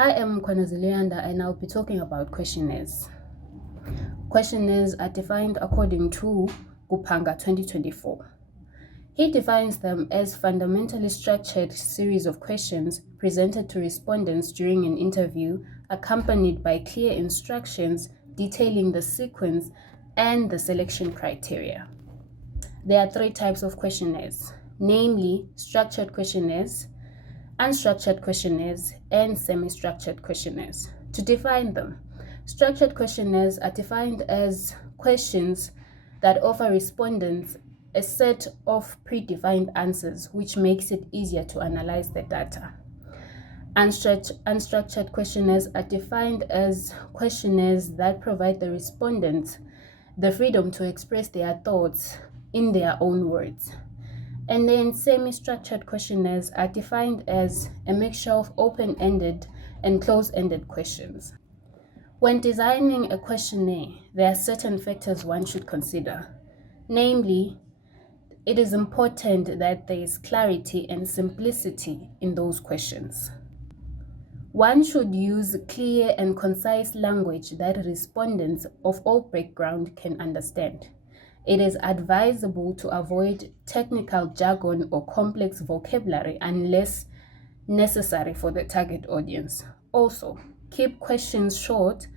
I am Kwanazilianda and I'll be talking about questionnaires. Questionnaires are defined according to Kupanga 2024. He defines them as fundamentally structured series of questions presented to respondents during an interview, accompanied by clear instructions detailing the sequence and the selection criteria. There are three types of questionnaires, namely structured questionnaires, unstructured questionnaires, and semi-structured questionnaires. To define them, structured questionnaires are defined as questions that offer respondents a set of predefined answers, which makes it easier to analyze the data. Unstructured questionnaires are defined as questionnaires that provide the respondents the freedom to express their thoughts in their own words. And then semi-structured questionnaires are defined as a mixture of open-ended and closed-ended questions. When designing a questionnaire, there are certain factors one should consider. Namely, it is important that there is clarity and simplicity in those questions. One should use clear and concise language that respondents of all background can understand. It is advisable to avoid technical jargon or complex vocabulary unless necessary for the target audience. Also, keep questions short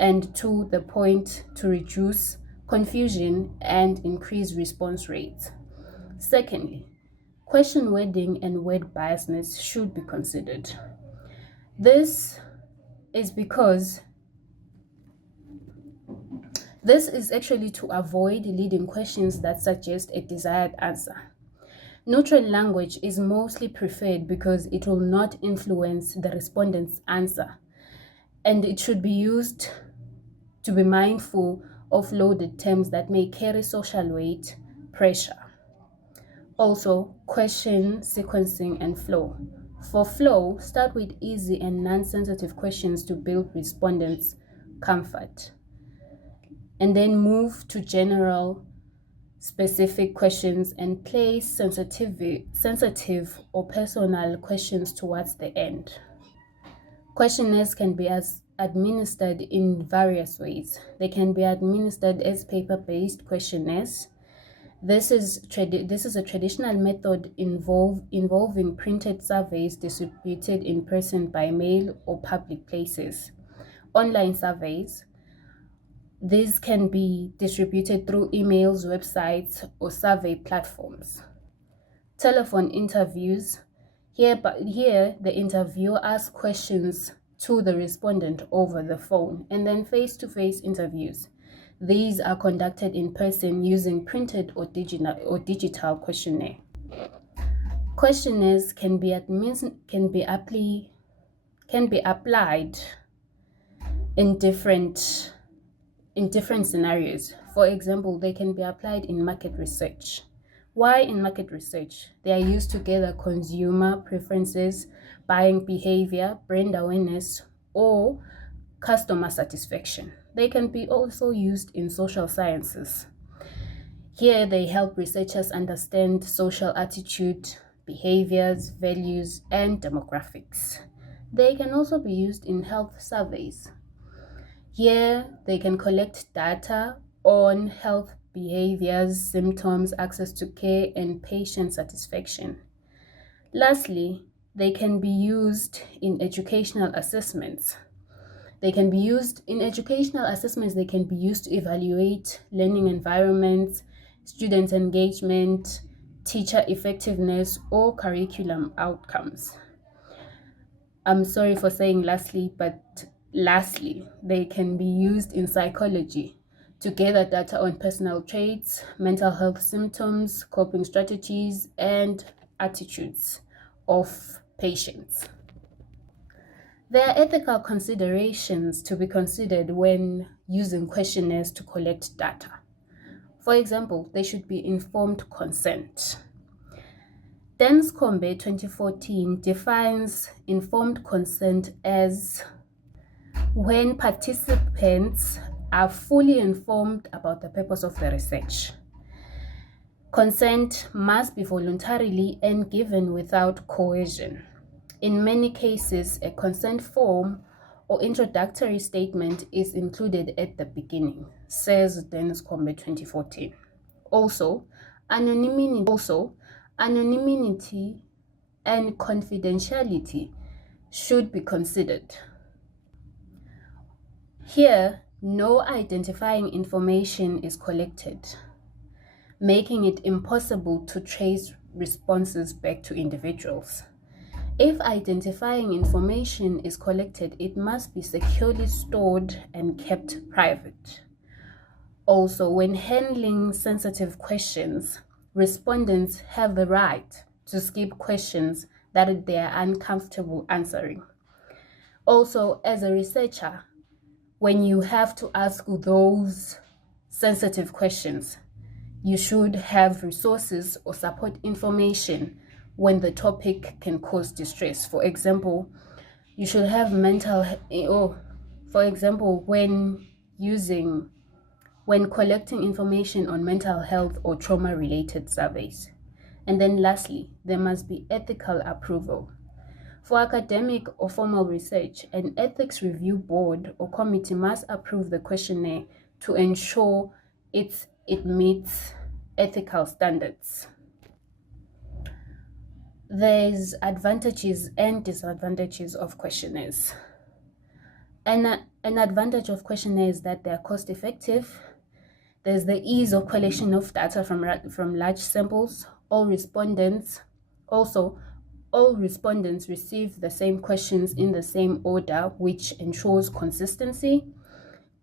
and to the point to reduce confusion and increase response rates. Secondly, question wording and word biasness should be considered. This is actually to avoid leading questions that suggest a desired answer. Neutral language is mostly preferred because it will not influence the respondent's answer, and it should be used to be mindful of loaded terms that may carry social weight, pressure. Also, question sequencing and flow. For flow, start with easy and non-sensitive questions to build respondents' comfort, and then move to general specific questions and place sensitive or personal questions towards the end. Questionnaires can be administered in various ways. They can be administered as paper-based questionnaires. This is a traditional method involving printed surveys distributed in person by mail or public places. Online surveys. These can be distributed through emails, websites, or survey platforms. Telephone interviews. Here, the interviewer asks questions to the respondent over the phone, and then face-to-face interviews. These are conducted in person using printed or digital questionnaire. Questionnaires can be applied in different scenarios. For example, they can be applied in market research. Why in market research? They are used to gather consumer preferences, buying behavior, brand awareness, or customer satisfaction. They can be also used in social sciences. Here, they help researchers understand social attitude, behaviors, values, and demographics. They can also be used in health surveys. Here, they can collect data on health behaviors, symptoms, access to care, and patient satisfaction. Lastly, they can be used in educational assessments. They can be used to evaluate learning environments, student engagement, teacher effectiveness, or curriculum outcomes. I'm sorry for saying lastly, they can be used in psychology to gather data on personal traits, mental health symptoms, coping strategies, and attitudes of patients. There are ethical considerations to be considered when using questionnaires to collect data. For example, there should be informed consent. Denscombe 2014 defines informed consent as when participants are fully informed about the purpose of the research. Consent must be voluntarily and given without coercion. In many cases, a consent form or introductory statement is included at the beginning, says Dennis Combe 2014. Also, anonymity and confidentiality should be considered. Here, no identifying information is collected, making it impossible to trace responses back to individuals. If identifying information is collected, it must be securely stored and kept private. Also, when handling sensitive questions, respondents have the right to skip questions that they are uncomfortable answering. Also, as a researcher, when you have to ask those sensitive questions, you should have resources or support information when the topic can cause distress. For example, you should have when collecting information on mental health or trauma related surveys. And then lastly, there must be ethical approval. For academic or formal research, an ethics review board or committee must approve the questionnaire to ensure it meets ethical standards. There's advantages and disadvantages of questionnaires. An advantage of questionnaires is that they're cost effective. There's the ease of collection of data from large samples. All respondents receive the same questions in the same order, which ensures consistency.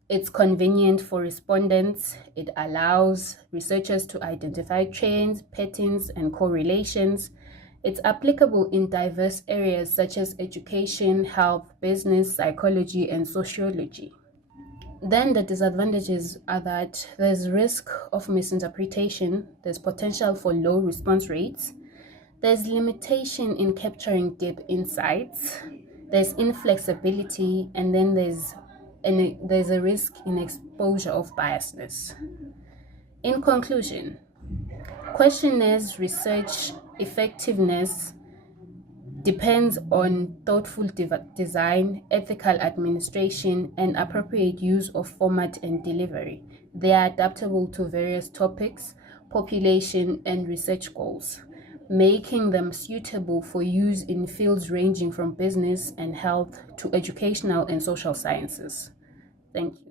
It's convenient for respondents. It allows researchers to identify trends, patterns, and correlations. It's applicable in diverse areas such as education, health, business, psychology, and sociology. Then the disadvantages are that there's risk of misinterpretation, there's potential for low response rates, there's limitation in capturing deep insights, there's inflexibility, and then there's a risk in exposure of biasness. In conclusion, questionnaires research effectiveness depends on thoughtful design, ethical administration, and appropriate use of format and delivery. They are adaptable to various topics, population, and research goals, making them suitable for use in fields ranging from business and health to educational and social sciences. Thank you.